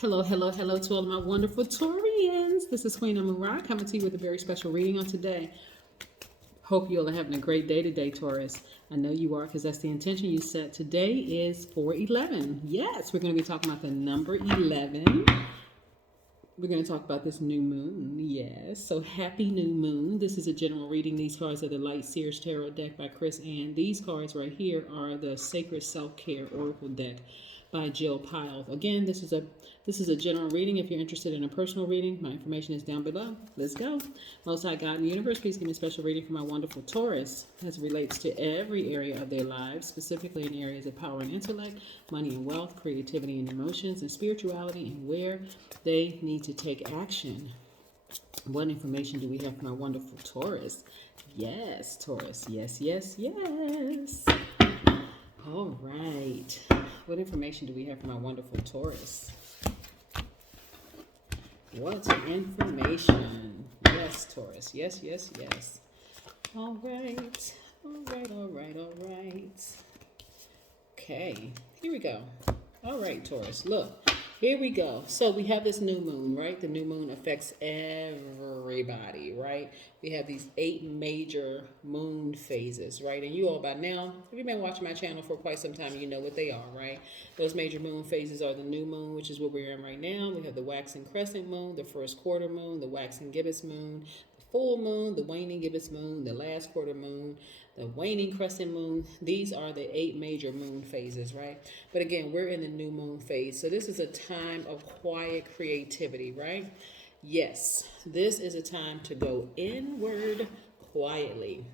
Hello, hello, hello to all of my wonderful Taurians. This is Queen Amun Ra coming to you with a very special reading on today. Hope you all are having a great day today, Taurus. I know you are because that's the intention you set. Today is 4/11. Yes, we're going to be talking about the number 11. We're going to talk about this new moon. Yes, so happy new moon. This is a general reading. These cards are the Light Seers Tarot deck by Chris Ann. These cards right here are the Sacred Self-Care Oracle deck by Jill Pyle. Again, this is a general reading. If you're interested in a personal reading, my information is down below. Let's go. Most High God in the universe, please give me a special reading for my wonderful Taurus as it relates to every area of their lives, specifically in areas of power and intellect, money and wealth, creativity and emotions, and spirituality, and where they need to take action. What information do we have for my wonderful Taurus? Yes, Taurus. Yes, yes, yes. All right. What information do we have for my wonderful Taurus? What information? Yes, Taurus. Yes, yes, yes. All right. All right, all right, all right. Okay, here we go. All right, Taurus, look. Here we go. So we have this new moon, right? The new moon affects everybody, right? We have these 8 major moon phases, right? And you all by now, if you've been watching my channel for quite some time, you know what they are, right? Those major moon phases are the new moon, which is what we're in right now. We have the waxing crescent moon, the first quarter moon, the waxing gibbous moon, the full moon, the waning gibbous moon, the last quarter moon, the waning crescent moon. These are the 8 major moon phases, right? But again, we're in the new moon phase. So this is a time of quiet creativity, right? Yes, this is a time to go inward quietly.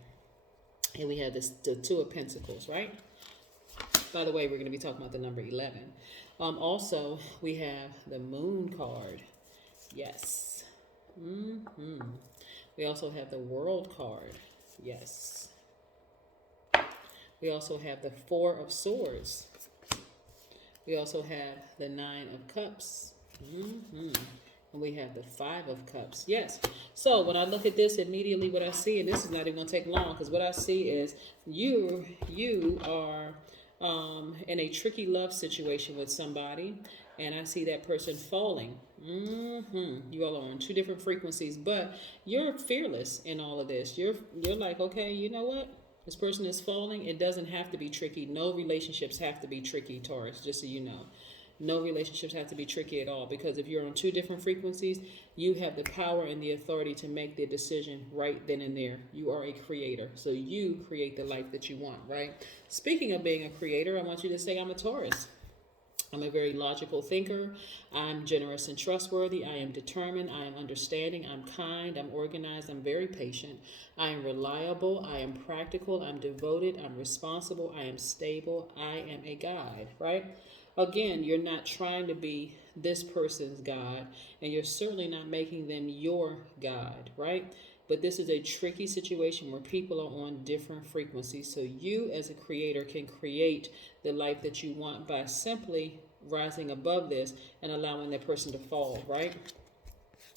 And we have the 2 of Pentacles, right? By the way, we're going to be talking about the number 11. Also, we have the moon card. Yes. We also have the world card. Yes. We also have the 4 of Swords. We also have the 9 of Cups. And we have the 5 of Cups. Yes. So when I look at this, immediately what I see, and this is not even going to take long, because what I see is you are in a tricky love situation with somebody, and I see that person falling. You all are on 2 different frequencies, but you're fearless in all of this. You're like, okay, you know what? This person is falling. It doesn't have to be tricky. No relationships have to be tricky, Taurus, just so you know. No relationships have to be tricky at all, because if you're on 2 different frequencies, you have the power and the authority to make the decision right then and there. You are a creator, so you create the life that you want, right? Speaking of being a creator, I want you to say, I'm a Taurus. I'm a very logical thinker. I'm generous and trustworthy. I am determined. I am understanding. I'm kind. I'm organized. I'm very patient. I am reliable. I am practical. I'm devoted. I'm responsible. I am stable. I am a guide, right? Again, you're not trying to be this person's God, and you're certainly not making them your God, right? But this is a tricky situation where people are on different frequencies. So you as a creator can create the life that you want by simply rising above this and allowing that person to fall, right?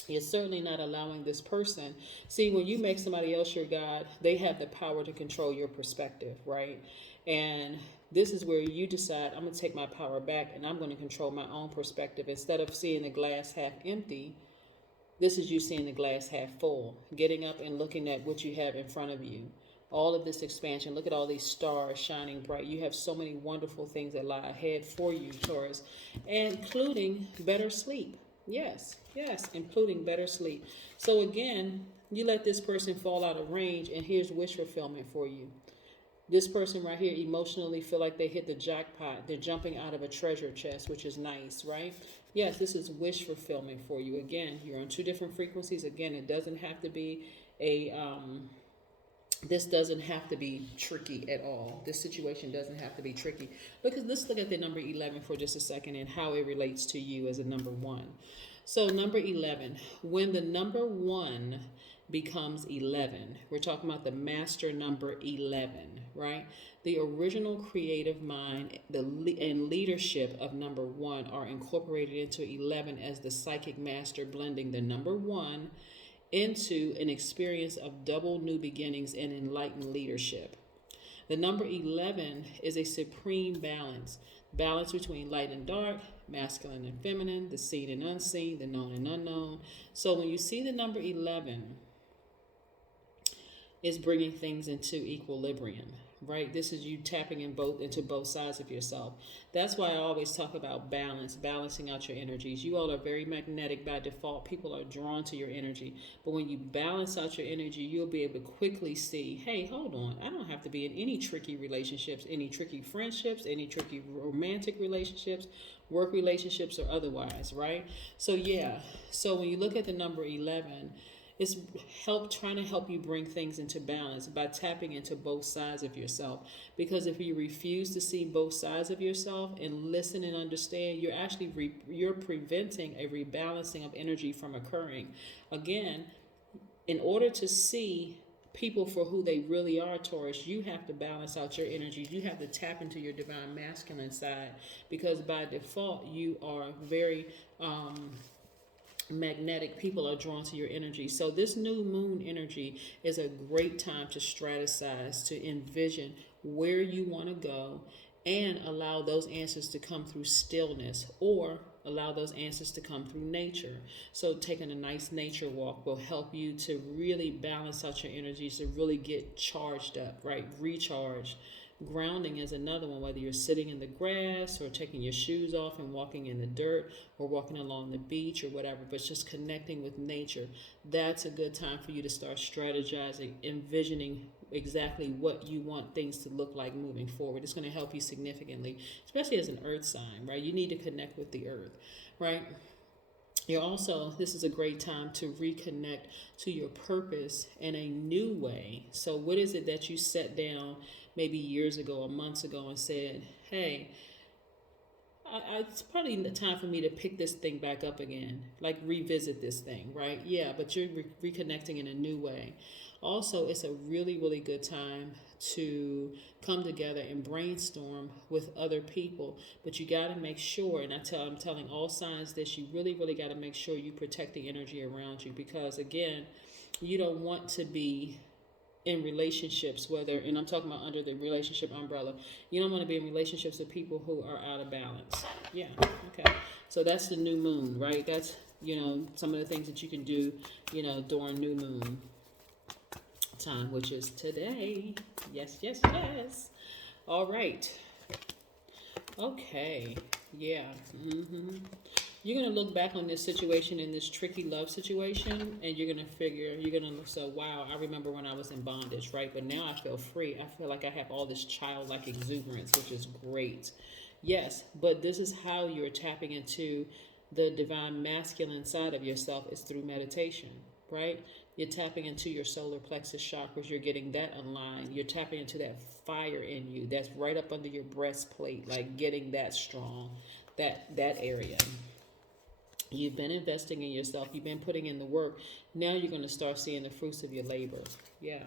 You're certainly not allowing this person. See, when you make somebody else your God, they have the power to control your perspective, right? And this is where you decide, I'm going to take my power back and I'm going to control my own perspective. Instead of seeing the glass half empty, this is you seeing the glass half full, getting up and looking at what you have in front of you. All of this expansion. Look at all these stars shining bright. You have so many wonderful things that lie ahead for you, Taurus, including better sleep. Yes, yes, including better sleep. So again, you let this person fall out of range, and here's wish fulfillment for you. This person right here emotionally feel like they hit the jackpot. They're jumping out of a treasure chest, which is nice, right? Yes, this is wish fulfillment for you. Again, you're on 2 different frequencies. Again, it doesn't have to be this doesn't have to be tricky at all. This situation doesn't have to be tricky. Let's look at the number 11 for just a second and how it relates to you as a number 1. So number 11, when the number 1 becomes 11, we're talking about the master number 11, right? The original creative mind and leadership of number 1 are incorporated into 11 as the psychic master, blending the number 1 into an experience of double new beginnings and enlightened leadership. The number 11 is a supreme balance between light and dark, masculine and feminine, the seen and unseen, the known and unknown. So when you see the number 11, it's bringing things into equilibrium, right? This is you tapping into both sides of yourself. That's why I always talk about balance, balancing out your energies. You all are very magnetic by default. People are drawn to your energy. But when you balance out your energy, you'll be able to quickly see, hey, hold on, I don't have to be in any tricky relationships, any tricky friendships, any tricky romantic relationships, work relationships, or otherwise, right? So yeah, so when you look at the number 11, it's trying to help you bring things into balance by tapping into both sides of yourself. Because if you refuse to see both sides of yourself and listen and understand, you're actually you're preventing a rebalancing of energy from occurring. Again, in order to see people for who they really are, Taurus, you have to balance out your energies. You have to tap into your divine masculine side, because by default you are very magnetic. People are drawn to your energy. So this new moon energy is a great time to strategize, to envision where you want to go, and allow those answers to come through stillness, or allow those answers to come through nature. So taking a nice nature walk will help you to really balance out your energies, to really get charged up, right? Recharge. Grounding is another one, whether you're sitting in the grass or taking your shoes off and walking in the dirt or walking along the beach or whatever, but just connecting with nature. That's a good time for you to start strategizing, envisioning exactly what you want things to look like moving forward. It's going to help you significantly, especially as an earth sign, right? You need to connect with the earth, right? This is a great time to reconnect to your purpose in a new way. So what is it that you set down maybe years ago or months ago and said, hey, it's probably the time for me to pick this thing back up again, like revisit this thing, right? Yeah, but you're reconnecting in a new way. Also, it's a really, really good time to come together and brainstorm with other people, but you got to make sure, and I'm telling all signs this, you really, really got to make sure you protect the energy around you, because again, you don't want to be in relationships, and I'm talking about under the relationship umbrella, you don't want to be in relationships with people who are out of balance. Yeah, okay. So that's the new moon, right? That's, some of the things that you can do, during new moon time, which is today. Yes, yes, yes. All right. Okay. Yeah. You're going to look back on this situation, in this tricky love situation, and you're going to say, wow, I remember when I was in bondage, right? But now I feel free. I feel like I have all this childlike exuberance, which is great. Yes, but this is how you're tapping into the divine masculine side of yourself, is through meditation, right? You're tapping into your solar plexus chakras. You're getting that aligned. You're tapping into that fire in you that's right up under your breastplate, like getting that strong, that area. You've been investing in yourself. You've been putting in the work. Now you're going to start seeing the fruits of your labor. Yeah.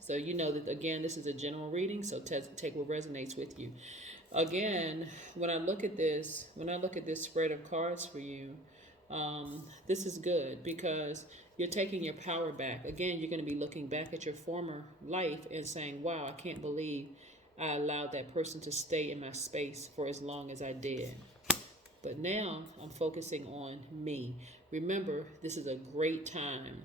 So you know that, again, this is a general reading, so take what resonates with you. Again, when I look at this spread of cards for you, this is good, because you're taking your power back. Again, you're going to be looking back at your former life and saying, wow, I can't believe I allowed that person to stay in my space for as long as I did. But now I'm focusing on me. Remember, this is a great time.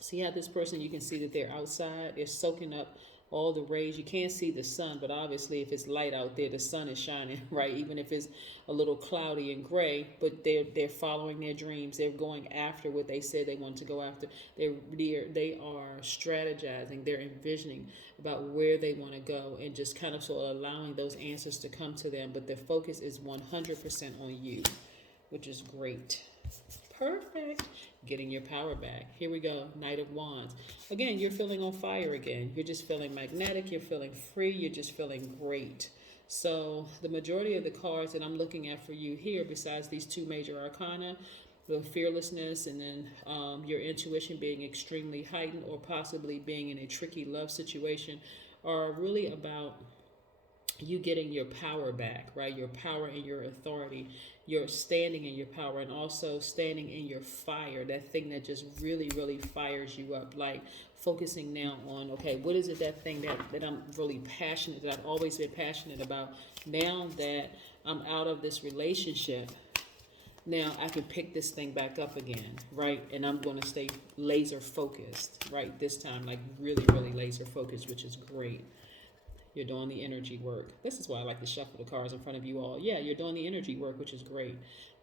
See how this person, you can see that they're outside. They're soaking up all the rays. You can't see the sun, but obviously if it's light out there, the sun is shining, right? Even if it's a little cloudy and gray, but they're following their dreams. They're going after what they said they want to go after. They are strategizing. They're envisioning about where they want to go, and just kind of sort of allowing those answers to come to them. But their focus is 100% on you, which is great. Perfect. Getting your power back. Here we go. Knight of Wands. Again, you're feeling on fire again. You're just feeling magnetic. You're feeling free. You're just feeling great. So the majority of the cards that I'm looking at for you here, besides these two major arcana, the fearlessness, and then your intuition being extremely heightened, or possibly being in a tricky love situation, are really about you getting your power back, right? Your power and your authority, you're standing in your power, and also standing in your fire, that thing that just really, really fires you up. Like focusing now on, okay, what is it, that thing that I'm really passionate, that I've always been passionate about. Now that I'm out of this relationship, now I can pick this thing back up again, right? And I'm going to stay laser focused, right? This time, like really, really laser focused, which is great. You're doing the energy work. This is why I like to shuffle the cards in front of you all. Yeah, you're doing the energy work, which is great.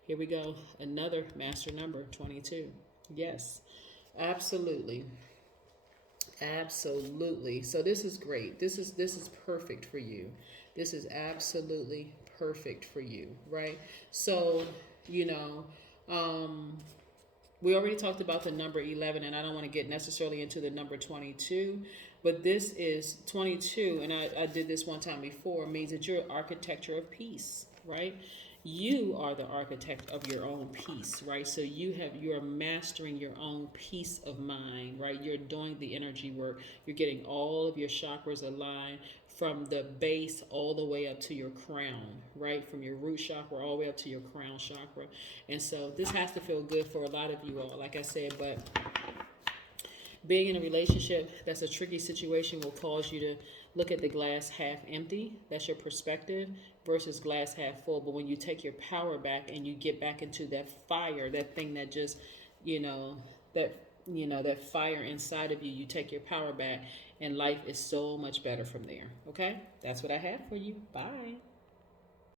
Here we go. Another master number, 22. Yes, absolutely. Absolutely. So this is great. This is perfect for you. This is absolutely perfect for you, right? So, you know, um we already talked about the number 11, and I don't want to get necessarily into the number 22, but this is 22, and I did this one time before, means that you're an architecture of peace, right? You are the architect of your own peace, right? So you're mastering your own peace of mind, right? You're doing the energy work. You're getting all of your chakras aligned from the base all the way up to your crown, right? From your root chakra all the way up to your crown chakra. And so this has to feel good for a lot of you all, like I said, but being in a relationship that's a tricky situation will cause you to look at the glass half empty. That's your perspective versus glass half full. But when you take your power back and you get back into that fire, that thing that just, you know, that that fire inside of you, you take your power back, and life is so much better from there. Okay? That's what I have for you. Bye.